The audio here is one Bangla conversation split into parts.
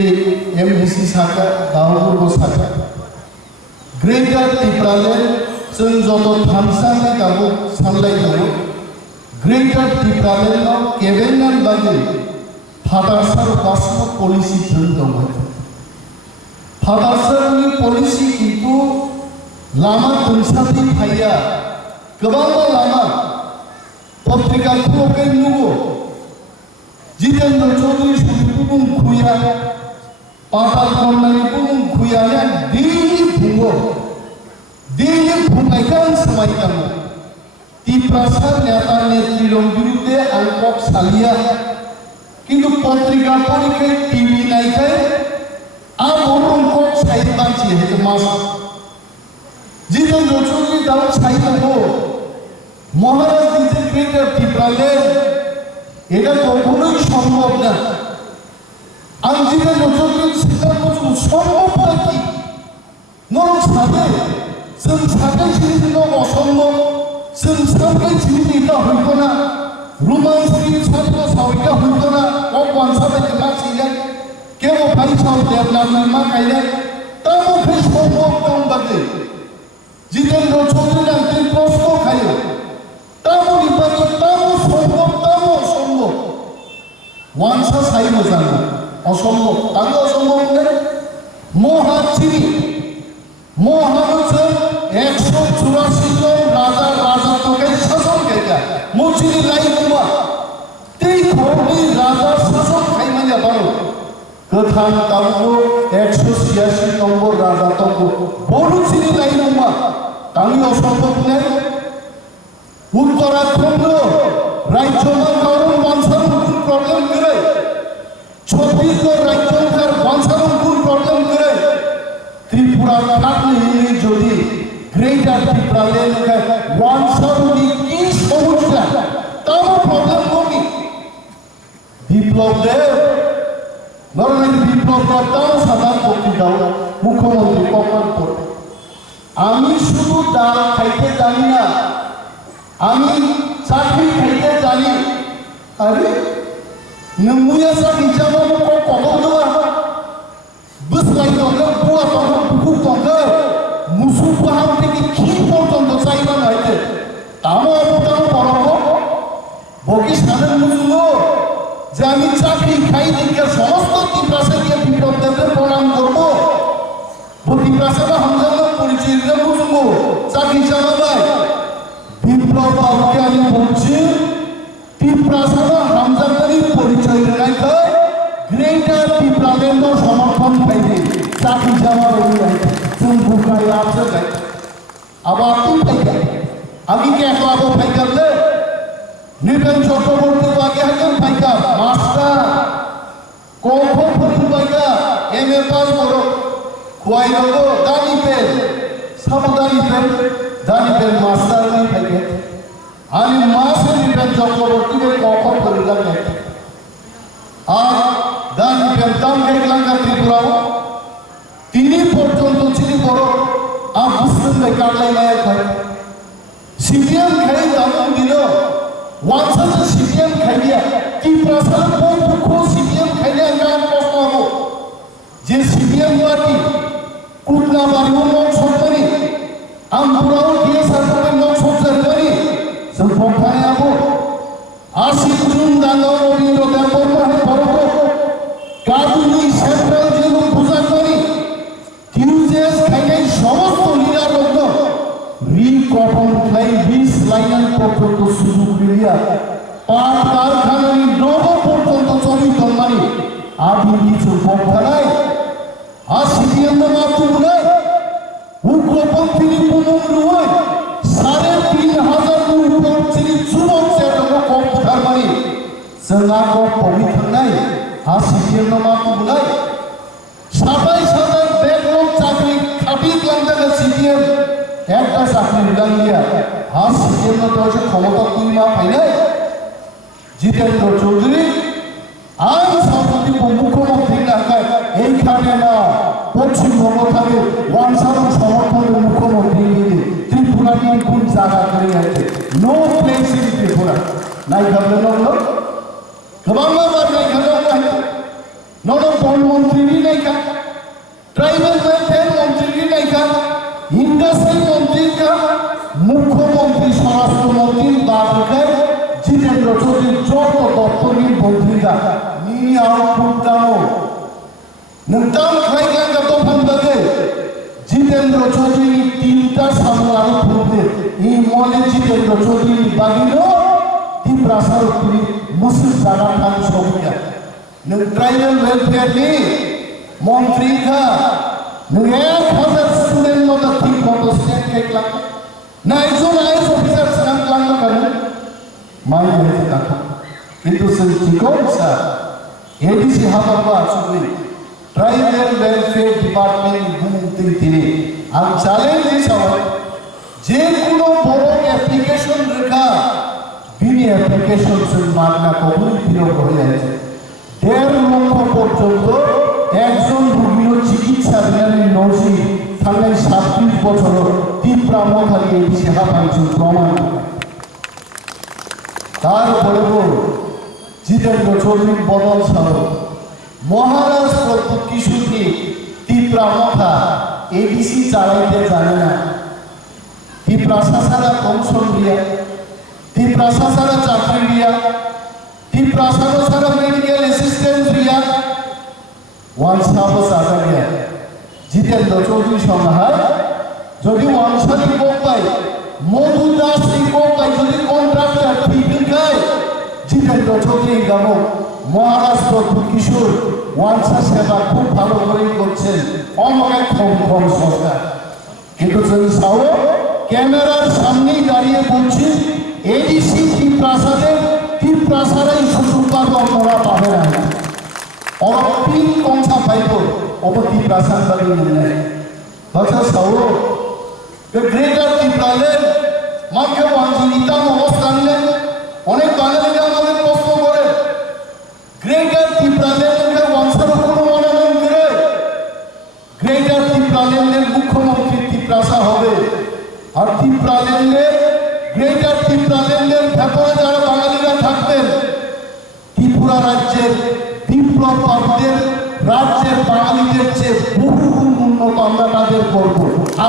MDC साका दावपुर साका ग्रेटर त्रिपुरालैंड जों जत थामसानि दाबो सानलाय दङ ग्रेटर त्रिपुरालैंड आव केबिनेट बागै फादारसार गासिबो पलिसि दङ फादारसारनि पलिसि किन्तु लामा दोनसारनि फाया गोबां लामा पत्रिका खुलकै नुगो जितेन्द्र चौधरी सुबुं खुया पाताल खन्नानि बुं खुयाया दिल्ली बुंनायखौ समायखां त्रिपुरासार नेता नेत्रीरं बिरुद्धे आंकक सालिया किन्तु पत्रिका परीक्षाय टीवी नायखाय आंकक साइड मानसि हेतु मास जितेन्द्र चौधरी दाव साइड दङ महाराज दिजे ग्रेटर त्रिपुरालैंड এটা কখনোই সম্ভব না আজ যেটা নজরুল সিদ্ধান্ত সম্ভব নাকি নরম সাথে जों साथै जिनिसखौ असम्भव जों साथै जिनिसखौ हयथ ना रोमांसनि साथै सावैका हयथ ना ও কনসার্ভেটিভ মাছিলে কেউ ভাই সাউ দেবলামনি মা কাইলে তাও ফে সম্ভব দং বাদে জিতেন্দ্র চৌধুরী নাকি প্রশ্ন খায় তাও নিপানি তাও সম্ভব তাও অসম্ভব ওয়ানসা সাইব জানো অসম্ভব তাও অসম্ভব না মহাচিনি মহারাজা 184 জন রাজা রাজত্বকে শাসন করেছে মুচিনি লাইকুমা তেই খনি রাজা শাসন খাইমানিয়া বারো গোথান তামগো 186 নম্বর রাজত্ব বলুচিনি লাইকুমা তাই অসম্ভব না উত্তরাখণ্ড রাজ্যমান কারণ বংশানুকুল প্রবলেম করে ছত্তিশগড় রাজ্যকার বংশানুকুল প্রবলেম করে ত্রিপুরা থাকলে যদি গ্রেটার ত্রিপুরাল্যান্ডকে বংশানুকুল কি সমস্যা তাও প্রবলেম কমি বিপ্লব দেব নরমেন বিপ্লব তাও সাধারণ বক্তৃতাও মুখ্যমন্ত্রী কখন করবে আমি শুধু ডাল খাইতে জানি না আমি চাকরি খাইতে জানি আরে নমুয়া সাথে জানো কো কবল দেওয়া বসলাই দঙ্গ বুয়া দঙ্গ বুকু দঙ্গ মুসু পাহাড় থেকে কি পর্যন্ত চাইবা নাইতে তামো অবতার পরব বকি সাধন মুসুলো যে আমি চাকরি খাই দিকে সমস্ত ত্রিপ্রাসে গিয়ে বিপ্লব দেবের প্রণাম করবো ত্রিপ্রাসে বা হামজার পরিচয় দিয়ে মুসুলো চাকরি চালাবাই বিপ্লব বাবুকে আমি বলছি ত্রিপুরাসার হামজাদারির পরিচয় রেখে গ্রেটার ত্রিপুরাল্যান্ড সমর্থন পাইবে চাকরি যাওয়ার অনুযায়ী চুন বুকায় আছে যাই আবার তুই পাইকা আমি কি এত আবো পাইকারলে নিবেন চক্রবর্তী আগে একজন পাইকার মাস্টার কৌফ ফটু পাইকা এমএ পাস করো খুয়াই রগো দানি পেন সাবধানি পেন দানি পেন মাস্টার নেই পাইকা আমি মাসে নিবেন চক্রবর্তীকে কখন করিলাম আর দানি পেন দাম দেখলাম ত্রিপুরাও তিনি পর্যন্ত ছিলেন বড় আর মুসলিম কাটলাই মায়ের ঘরে সিপিএম খাই দাম দিল ওয়ানসাস সিপিএম খাইয়া ত্রিপুরাসার কোন দুঃখ সিপিএম খাইলে গান প্রশ্ন হবো যে সিপিএম পার্টি কুটনা বাড়ি মন সরকারি আমরাও দিয়ে সরকারের মন সরকারি সম্পর্কে আবো আশি জুন দাঙ্গা রবীন্দ্র দেববর্মা পরব কাদুনি সেন্ট্রাল জেল পূজা করি টিউজেস খাইনাই সমস্ত লিডার লোক রিকপন খাই 20 লাইন পর্যন্ত সুযোগ মিলিয়া পাট কারখানার নব পর্যন্ত চলিত মানে আদি কিছু কথা নাই আর সিপিএম মাধ্যম নাই উগ্রপন্থী পুনম নয় 3,500 উপর চিনি যুবক চেতনা কম্পিউটার মানে जोंहाखौ पवित्र নাই আর সিপিএম মাধ্যম নাই 27,000 ব্যাকলগ চাকরি খাবি গন্ডালে সিপিএম একটা চাকরি লাগিয়া আর সিপিএম তো হচ্ছে ক্ষমতা কিংবা পাইলে জিতেন্দ্র চৌধুরী আর সরকারি মুখ্যমন্ত্রী এলাকায় এইখানে না পশ্চিমবঙ্গ থেকে ওয়ানসার সমর্থনের মুখ্যমন্ত্রী ত্রিপুরা নিয়ে কোন জায়গা করে আছে নো প্লেস ইন ত্রিপুরা নাই ভাবলে নগর গোবাংলা বাদ নাই খালো নাই নন মন্ত্রী নাইকা ট্রাইবাল ওয়েলফেয়ার মন্ত্রী নাইকা ইন্ডাস্ট্রি মন্ত্রী কা মুখ্যমন্ত্রী স্বরাষ্ট্রমন্ত্রী বাদকে জিতেন্দ্র চৌধুরী যত দপ্তরের মন্ত্রীরা নিয়ে আউটপুট দাও নন্তাম খাইগান কত ফন্দকে জিতেন্দ্র চৌধুরী তিনটা সামলানো ফুলতে এই মনে জিতেন্দ্র চৌধুরী বাগিনো ती प्रासार पुरी मुस्लिम जाना खान सोमिया नों ट्राइबल वेलफेयर नि मंत्री का नों 1000 स्टूडेंट मत थी फोटो स्टेट के क्लास ना एकजन आईएएस ऑफिसर सनाम क्लास करने माय है का किंतु से चिकोन सा एडीसी हाबा सुबली ट्राइबल वेलफेयर डिपार्टमेंट घुमते तिने आम चैलेंज इस सवाल जे कोनो बड़ो एप्लीकेशन रखा বিনি অ্যাপ্লিকেশন এর মাগনা কবুল বিরোধ হয়ে আছে 1.5 লক্ষ পর্যন্ত একজন রোগীর চিকিৎসা বিনামূল্যে নৌসি থানায় 37 বছর তীব্র মহারি এই সেবা পাইছেন প্রমাণ তারপরে জিতেন্দ্র চৌধুরী বদল সহ মহারাষ্ট্র কিশোরী তীব্র মহা এডিসি চালাইতে জানে না কি প্রশাসনের কমিশন দিয়া ती प्रशासन चाकरी दिया ती प्रशासन मेडिकल असिस्टेंट दिया वन साहब सादा दिया जितेंद्र चौधरी संहार যদি ওয়ানসারি কোপ পাই মধু দাস এই কোপ পাই যদি কন্ট্রাক্টর ঠিক খায় জিতেন্দ্র চৌধুরী গাম মহারাষ্ট্র কিশোর ওয়ানসা সেবা খুব ভালো করে করছেন অনেক কম সরকার কিন্তু যদি সাও ক্যামেরার সামনেই দাঁড়িয়ে বলছি एडीसी की प्रासादे सुसुपार আপনারা পাবে না और तीन कौन सा पाइबो অবতি প্রাসাদ বাড়ি নেই ভাষা সাউরো গ্রেটার ত্রিপুরালের মাকে ওয়াঞ্জিতা অবস্থান নেই অনেক বাঙালিরা আমাদের প্রশ্ন করে গ্রেটার ত্রিপুরালের ওয়ানসার কোনো মনোনয়ন করে গ্রেটার ত্রিপুরালের মুখ্যমন্ত্রী ত্রিপ্রাসা হবে আর ত্রিপুরালের গ্রেটার ত্রিপুরালের ভেতরে যারা বাঙালিরা থাকবেন ত্রিপুরা রাজ্যের বিপ্লবকারীদের রাজ্যের বাঙালিদের চেয়ে বহু গুণ উন্নত আমরা তাদের করব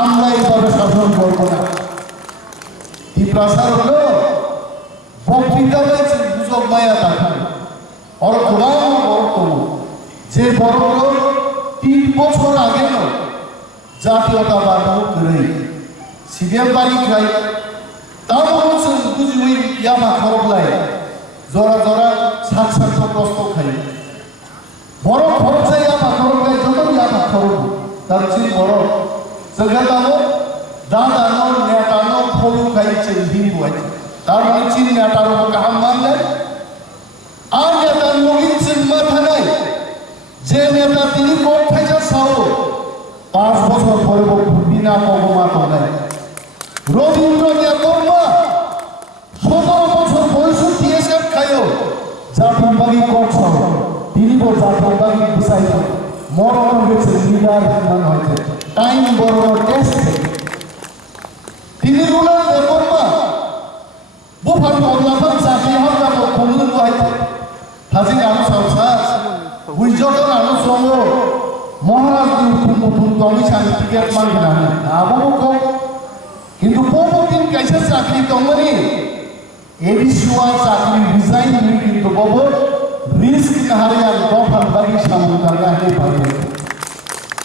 আমরা এইভাবে শাসন করব না ত্রিপ্রাসার হলো বক্তৃতা হয়েছে গুজব মায়া থাকবে আর কোরআন বড় যে বড় 3 বছর আগে জাতীয়তাবাদ করে সিবিএম বাড়ি খাই তারপর বুঝি ওই ইয়ামা খরব লাগে জরা জরা সাত প্রস্ত খাই বড় খরচে ইয়ামা খরব গাই যত ইয়ামা খরব তার চেয়ে বড় জায়গাটাও দাদানো নেটানো ফলু খাইছে দিন হয়েছে তার মানে চিন নেটার কাম মানলে আর নেতার লগিন মাথা নাই যে নেতা তিনি কোট খাইছে সাও 5 বছর পরে বিনা কমা তো নাই রবীন্দ্র নেতর্মা 17 বছর বয়সে টিএসএফ খাইও জাতীয়বাদী কক্ষ তিনি জাতীয়বাদী বিষয় মরণ হয়েছে লিডার মান হয়েছে টাইম বড় টেস্ট তিনি রুলার নেতর্মা বুফান বদলাফান চাকরি হওয়ার যাব কমলন হয়েছে হাজির আলো সংসার বুঝজটন আলো সঙ্গ মহারাজ নতুন দমি সাংস্কৃতিক মান না আবু কম কিন্তু বহুদিন कैसे চাকরি তমনি এডিসিওয়া চাকরি রিজাইন হই কিন্তু বাবু রিস্ক নাহারে আর দফার বাড়ি সামনে করনা হে পাবে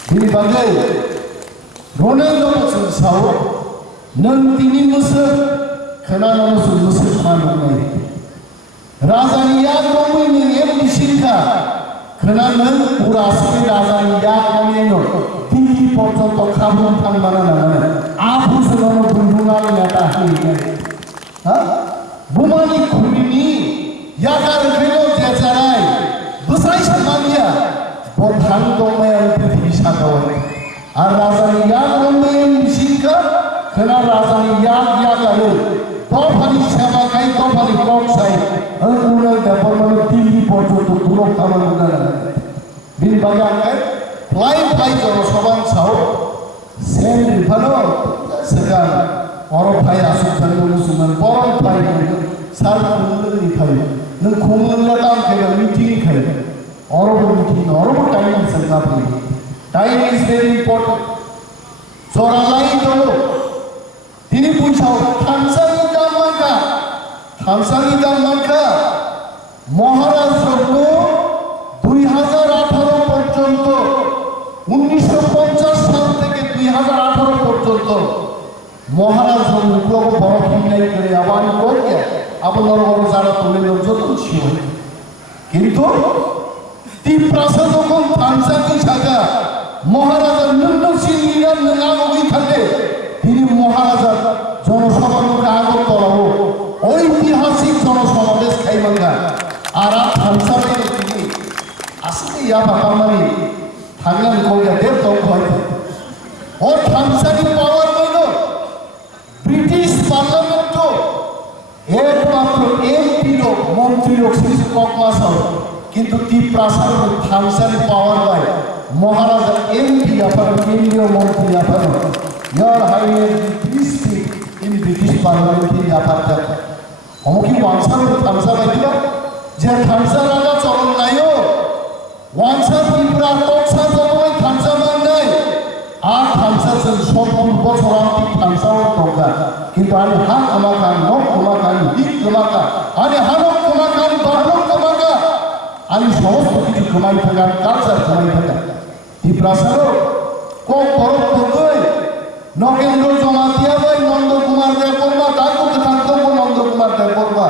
বিনি বাগে রোনাল্ড সাও নন তিনি মুসে খানানো মুসে খান নাই রাজানিয়া কমিনি এমডিসিকা খানানো পুরা আসবে রাজানিয়া কমিনো দিল্লি পর্যন্ত খাবন থান বানানা আপু সেজন্য বুলবুলার নেতা হয়ে হ্যাঁ বুমানি খুলিনি ইয়াকার বেলো জেছারাই বুসাই সামানিয়া বধান দমায় পৃথিবী সাগরে আর রাজানি ইয়াক দমায় মিশিকা খেলা রাজানি ইয়াক আলো তফানি সেবা কাই তফানি কক্সাই অনুগুলো ডেভেলপমেন্ট দিল্লি পর্যন্ত দূর খাবার না বিল বাগানে ফ্লাই করো সবান সাও সেন ভালো সেখান অরফাই আসুন মুসলমান বড় ফাই সার খুললে খাই নং খুললে দাম খাই মিটিং খাই horrible meeting, horrible time in Singapore. Time is very important. Zoralai dolo. Tini puchao Tanzani Damanka Maharaj Rabbo 2018 পর্যন্ত 1950 সাল থেকে 2018 পর্যন্ত মহারাজ রবীন্দ্র বড় কিনাই করে আবার করে আপনার বড় যারা তুলে যত ছিল কিন্তু তিপ্রাসা যখন থানসাকি ছাগা মহারাজার নন্দসিং ইরান নাগরিক থাকে তিনি মহারাজার জনসভার মুখে আগত করাবো ঐতিহাসিক জনসমাবেশ খাইবাঙ্গা আর থানসাকে তিনি আসলে ইয়া বাপামানি থাকলেন কইয়া দেব তক হয় ও থানসাকি পাওয়ার হইল ব্রিটিশ পার্লামেন্ট একমাত্র এমপি লোক মন্ত্রী লোক শিশু ককমাসল কিন্তু তিপ্রাসার থানসাকি পাওয়ার হয় মহারাজা এমপি আপনার কেন্দ্রীয় মন্ত্রী আপনার Your Highness, please speak in British Parliament in Jakarta. Omoki wansar thamsa baitila je thamsa raga cholon nayo wansar Tripura toksa jomoi thamsa mandai R thamsa chen sob purbo soranti thamsa o toga kintu ani ha amaka nok amaka hik amaka ani hanok amaka bahnok amaka ani সমস্ত কিছু কমাই থাকা কালচার কমাই থাকা তিপ্রাসারও কম করব কই নগেন্দ্র জমাতিয়া ভাই নন্দ কুমার দে করবা তাকে থাকতো নন্দ কুমার দে করবা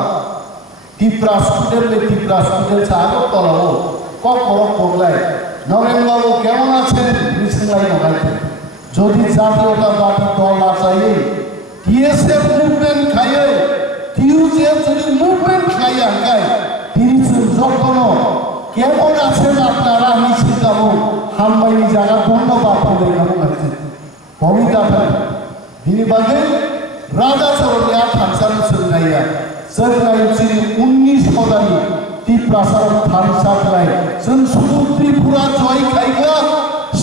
তিপ্রা স্টুডেন্ট সাগর তলাও কম করব করলাই নরেন বাবু কেমন আছেন বিসমিল্লাহ নগাইতে যদি জাতীয়তাবাদী দল আচাই টিএসএফ মুভমেন্ট খাইয়ে টিউজিএফ যদি মুভমেন্ট খাইয়ে আঙ্গাই তিনি যখন কেমন আছেন আপনারা আমি শিখাবো হামবাই জায়গা ধন্যবাদ করে কেমন আছেন কবিতা তিনি বাদে রাজা চরণিয়া থানসানি সরনাই চিনি 19 শতানি তিপ্রাসার থানসাকলাই जों শুধু ত্রিপুরা জয় খাইগা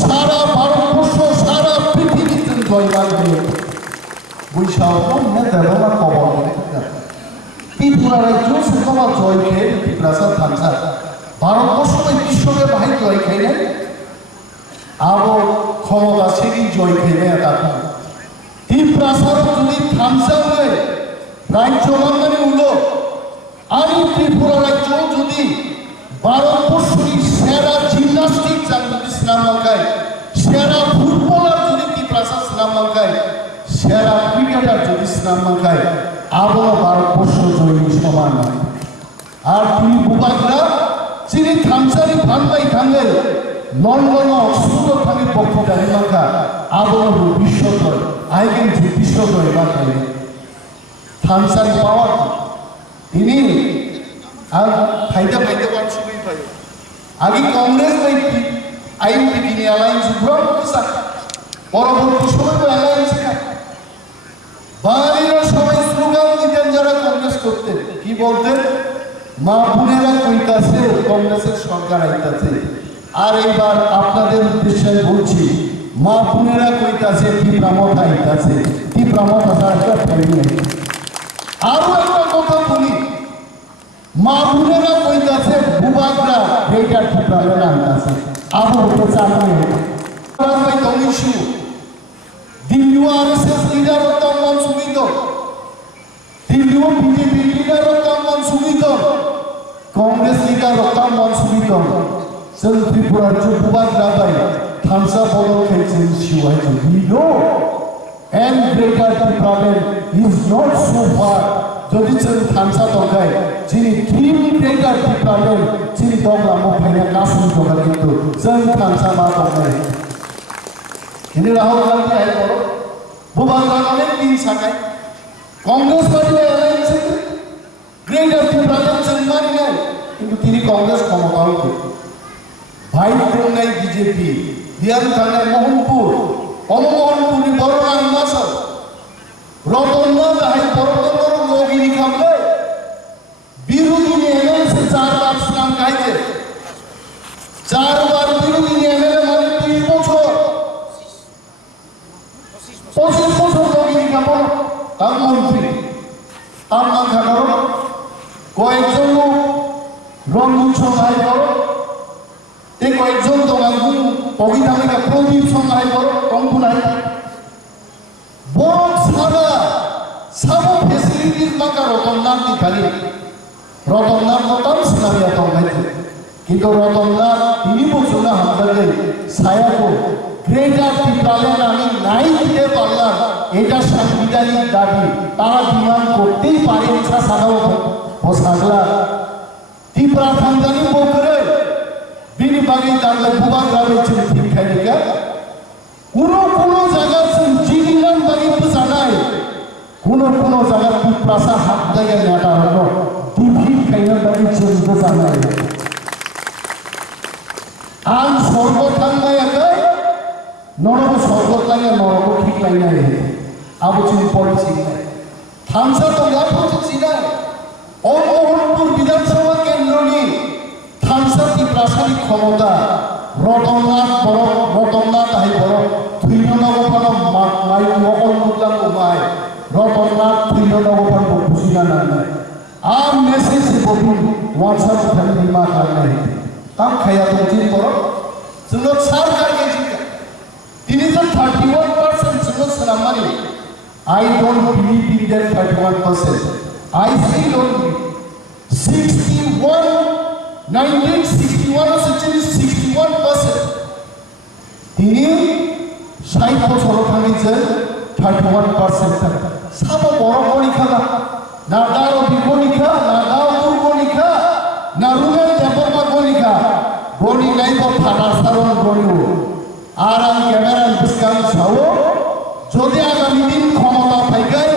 সারা ভারতবর্ষ সারা পৃথিবী जों জয়লাভ করে বৈশাখ না দেবনা কবর ত্রিপুরা রাজ্য সুতমা জয় খেয়ে তিপ্রাসার থানসা ভারতবর্ষ বিশ্বকে বাহির জয় খাইলে আবো ক্ষমতা সেটি জয় খেলে তাকে তিপ্রাসার যদি থামসা হয়ে রাজ্য বাঙালি উলো আমি ত্রিপুরা রাজ্য যদি ভারতবর্ষের সেরা জিমনাস্টিক যদি শ্রীলঙ্কায় সেরা ফুটবলার যদি তিপ্রাসার শ্রীলঙ্কায় সেরা ক্রিকেটার যদি শ্রীলঙ্কায় আবো ভারতবর্ষ জয়ী সমান নয় আর তিনি বুবাগরা যিনি থামসারি ভান্ডাই থাঙ্গে লন্ডন অক্সফোর্ড থাকি বক্তৃতা এলাকা আবহাওয়া বিশ্বজয় আইগেন যে বিশ্বজয় এলাকায় থামসারি পাওয়ার তিনি আর ফাইদা পাচ্ছিলেন আগে কংগ্রেস আইনটি তিনি অ্যালায়েন্স গ্রহণ করেছে পরবর্তী সময় অ্যালায়েন্স বাঙালিরা সবাই স্লোগান দিতেন যারা কংগ্রেস করতেন কি বলতেন মা বোনেরা কইতাছে কংগ্রেসের সরকার আইতাছে আর এইবার আপনাদের উদ্দেশ্যে বলছি মা বোনেরা কইতাছে তীব্রামত আইতাছে তীব্রামত আসার আরো একটা কথা বলি মা বোনেরা কইতাছে বুবাগরা এইটা তীব্রামত আইতাছে আবু হতে চালানো হয় তমিশু দিল্লি আরএসএস লিডার তম্মান সুমিত দিল্লি বিজেপি লিডার তম্মান সুমিত কংগ্রেস লিডার তম্মান সুমিত जों त्रिपुरा बुबाग राबाय थामसा बल खेलছেন शिवाय we know and greater Tripura is not so far যদি जों थामसा दंगाय যিনি টিম গ্রেটার Tripura যিনি দংলা মফাইনা কাসুন দংলা কিন্তু जों थामसा मा दंगाय ini রাহুল গান্ধী আই বড় বুবাগ রাবায় তিন শাখায় Congress party alliance Greater Tripura जों মানি নাই কিন্তু তিনি কংগ্রেস ক্ষমতাও ভাই নাই বিজেপি বিহার থানায় মোহনপুর অনমোহনপুরি বড়রাম মাসা রতননা যাই বড়তনর লগিনি খামলে বিরোধী এমএলএ চারবার ইসলাম গাইতে চারবার বিরোধী এমএলএ মানে 30 বছর 25 বছর লগিনি খামল তার মন্ত্রী তার নাম খাটার কয়েকজন রঞ্জন সহায় কয়েকজন তোমাকে অভিধানিকা প্রদীপ সংগ্রহ করো টঙ্কুনাই বড় সারা সাব ফেসিলিটিস মাকা রতননাথ খালি রতননাথ মতন সিনারিয়া তঙ্গাই কিন্তু রতননাথ তিনি বছর না হামদারে ছায়াকো গ্রেটার ত্রিপুরাল্যান্ড আমি নাই দিতে পারলাম এটা সাংবিধানিক দাবি তারা ডিমান্ড করতেই পারে ইচ্ছা সারাও বসাগলা ত্রিপুরা থানজানি বকরে বিনি বাগি দাগলে বুবা গ্রামে চিন্তি খাইনিকা কোনো জায়গা জিনিলাম বাগি বুঝানাই কোনো জায়গা ত্রিপুরাসা হাত জায়গা নেতা হলো টিভি খাইনা বাগি চিন্তি জানাই আন সর্বথাঙ্গায় একাই নরম সর্বথাঙ্গে নরম ঠিক লাইনাই আবচিন পড়ছি থামসা তো লাভ হচ্ছে না অমোহনপুর বিধানসভা কেন্দ্রনি থামসা ত্রিপুরাসারি ক্ষমতা রতননাথ আহি বড় থুইনগফান মাই মকল মুগলাম মাই রতননাথ থুইনগফান বুঝিনা নান্নাই আর মেসেজ ববিন ওয়াটসঅ্যাপ ফ্যামিলি মা কারনাই তাম খাইয়া তো চিন করো जोंनो सरकार के जिका दिनै जों 31% जोंनो सोनामानि I don't believe in that 31%. I still don't believe. 1961 actually 61%. তিনি 60 বছর থামিছে 31% সাবা বড় পরীক্ষা না দাও বিপরীক্ষা না দাও দুর্গণিকা না রুমের দেবতা গণিকা গণি নাইব ফাটা সারণ গণিও আর আম ক্যামেরা বিস্কান ছাও যদি আগামী দিন ক্ষমতা পাইগায়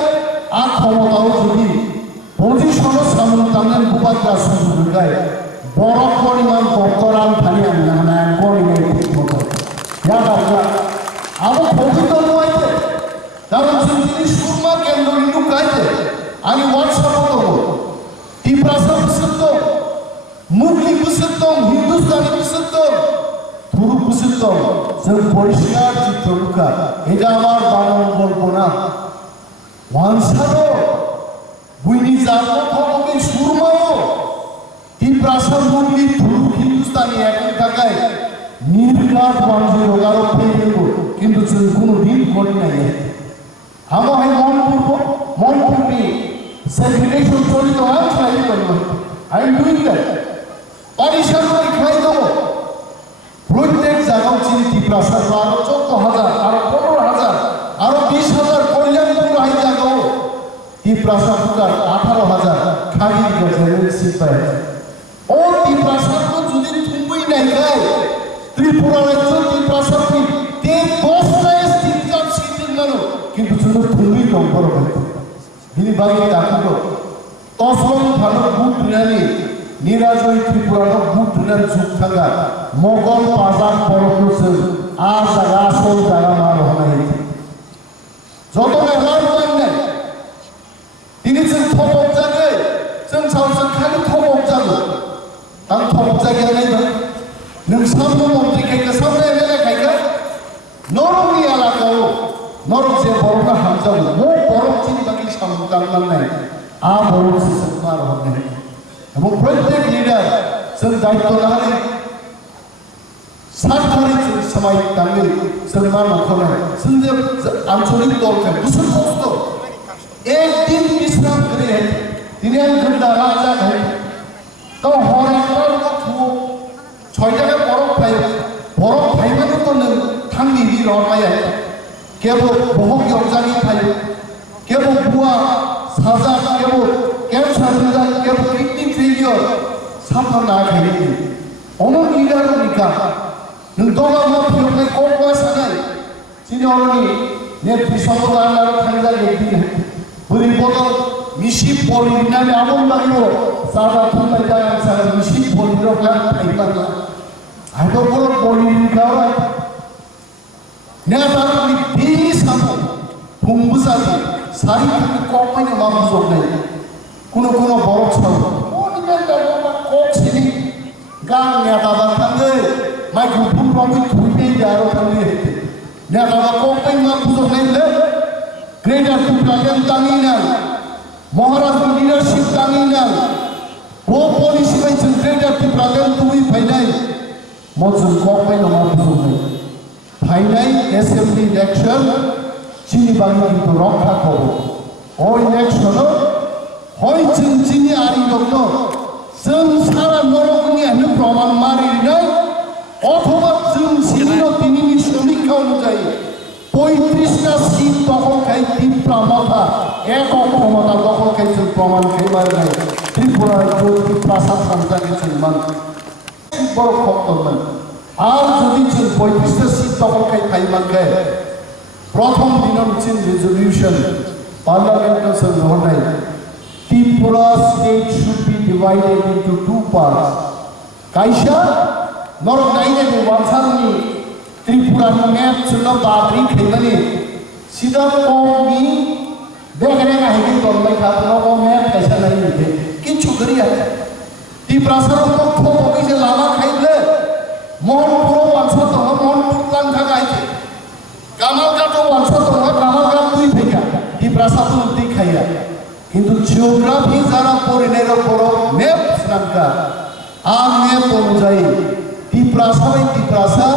আর ক্ষমতাও যদি পজিশন সামন্তানের বুবাগ্রা সুযোগায় বড় পরিমাণ বর্তরান থানি আনা গণি নাই ঠিক মতো আরো প্রকৃত নয় কারণ যদি সুরমা কেন্দ্র ইন্দু কাইতে আমি হোয়াটসঅ্যাপ করবো ত্রিপুরাসা প্রসিদ্ধ মুগলি প্রসিদ্ধ হিন্দুস্তানি প্রসিদ্ধ ধুরু প্রসিদ্ধ যে পরিষ্কার চিত্রলুকা এটা আমার বানানো গল্প না ওয়ানসারও বুইনি জানো খবকে সুরমাও ত্রিপুরাসা মুগলি ধুরু হিন্দুস্তানি একই থাকায় নির্ঘাত মানুষের ওগারও পেয়ে দেব কিন্তু কোনো দিন করি নাই আমার হয় মনপূর্বী সেগ্রিগেশন চলিত হয় খাই করব আই এম ডুইং দ্যাট পারিশান করে খাই দেবো প্রত্যেক জায়গাও চিনি ত্রিপুরাসা আরো 14,000 আরো 15,000 আরো 20,000 কল্যাণপুর হাই জায়গাও ত্রিপুরাসা ফুটার 18,000 খালি গেছে সিপাই ও ত্রিপুরাসা তো যদি তুমই নাই গায় ত্রিপুরা রাজ্য ত্রিপুরাসা কি তে 10টায় স্থিতিকাল সিটির নানো কিন্তু শুধু তুমি নম্বর হবে তিনি বাকি ডাকুলো তসলং ভালো বুট রিয়ানি নিরাজয় ত্রিপুরার বুট রিয়ান যুগ থাকা মোগল বাজার পরপুসে আর জায়গা আসল জায়গা মার হনাই যত মেলার নেই তিনি যে থপক জাগে जों सावजों खालि थपक जागो आं थपक जायगाया नायबाय नों सामनो मन्त्रि खायगा सामनो एमएलए खायगा नरमनि एलाकायाव नरम जे बर'ना हामजागो मो बरफ चिनि बाकी सामदांनाय आ बरफ सिसमार हरनाय এবং প্রত্যেক লিডার जों दायित्व लानानै सरकारि समाय दाङै जों मा नखरनाय जों जे आन्चलिक दलखाय गुसुं खस्थ एक दिन विश्राम करे दिनै आं गंदा राजा है तो हर एकबार थु 6 টাকা बरफ फायमानो तो नों थांनि नि रमाया केवल बहुत यंजानि फायो केवल बुआ साजा केवल कैंसर केवल किडनी फेलियर साफा ना खायो अनो लीडर निका नों दला मा फिरनाय कोकवा सानाय सिनियरनि नेट बिसंगता आरो थांजा लेखि बोरै बदल मिसि पलिनानै आमन बायो सादा थुनलाय जाया सारा मिसि पलिरो प्लान थाइबाला आरो बड़ पलिनिकाव नेतानि बिनि सामो बुंबुसानि सारि कमायनो मा बुजनाय কোনো বড় ছাও কোন নেতা কক সিনি গান নেতা থাকলে মাইক্রোফোন রমি ধুইতে যারো থাকলে নেতা কক মা বুজনাই লে গ্রেটার ত্রিপুরাল্যান্ড তামিনা महाराष्ट्र लीडरशिप तांगिनाल वो पॉलिसी में ग्रेटर त्रिपुराल्यांड तुई फाइनाय मजों कॉकबाई नङा बुझुंनाय फाइनाल एसेम्बली इलेक्शन चिनी बागी किन्तु रक्षा करो ओ इलेक्शन हय जों चिनी आरि दंनो जों सारा नरकनि आनो प्रमाण मारिनाय अथवा जों चिनिनो दिनैनि समीक्षा अनुযায়ী 35টা সিট দখলকারী ত্রিপুরা মাথা একক ক্ষমতা দখলকারী প্রমাণ খেবার নাই ত্রিপুরায় প্রাসাদ সন্তানের সম্মান বড় খপ্তমান আর যদি 35টা সিট দখলকারী থাইমানকে প্রথম দিনের রেজলিউশন পার্লামেন্টের সভ্যতায় Tripura state should be divided into two parts. Kaisha, Norok Naine de Wansarni, Tripura map Sula Badri Kemani, Sidam Komi, Begarena Higit on my Katano map Kasana, Kichukaria, Tiprasaro Koki Lama Kaile, Mon Pro Wansato, Mon Putlan Kagaiti, Kamalgato Wansato, Kamalgatu Pika, Tiprasato Tikaya. কিন্তু জিওগ্রাফি যারা পরিণের উপর ম্যাপ নামকা আর ম্যাপ অনুযায়ী ত্রিপ্রাসা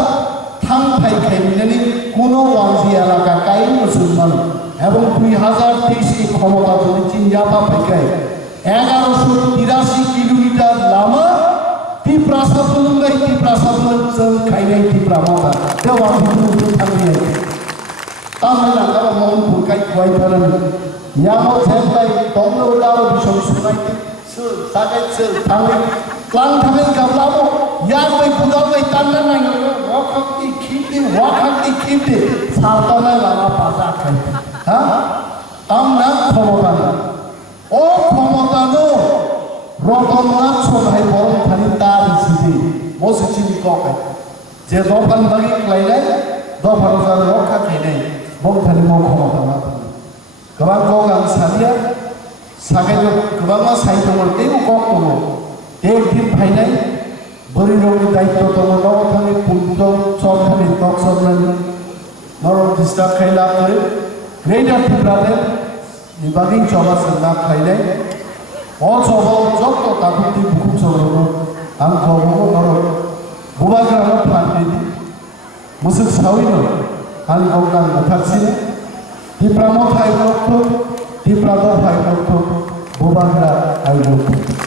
থাং থাই খাইমিনানি কোনো ওয়ানজি এলাকা কাই মুসলমান এবং 2023 ক্ষমতা যদি চিনজাপা ফেকায় 1183 কিলোমিটার লামা ত্রিপ্রাসা তুলুঙ্গাই ত্রিপ্রাসা তুলুং খাইনাই ত্রিপ্রামাতা দেওয়া বিদ্যুৎ থামিয়ে তাহলে আমরা মন ফুলকাই খুয়াই ফেলেন Yamo Zemlai, Tomno Laro Bishop Sunai, Sagat Sil, Tami, Klang Tami Gablamo, Yamai Kudawai Tandana, Wakati Kipti, Sartana Lama Pasaka. Tamna Komodana. O Komodano, Rotomna Sonai Boron Tanitari City, Mosichi Koka. Jedopan Bagi Klainai, Doparosa Roka Kene, Bontanimo Komodana. Kebang kau yang sahaja, sahaja kebang mas saya tu mesti ukok tu, di final beri orang daito tu orang kami punto, sok kami tok sobran, orang distak kailah tu, greater Tripura ni bagi coba senang kailah, all coba jok tu takut di buku sobran, angkau orang buat orang planti, musuh sawit tu, angkau kan mutak sini. Tripura mau hai waktu, Tripura mau hai waktu, bukan hai waktu.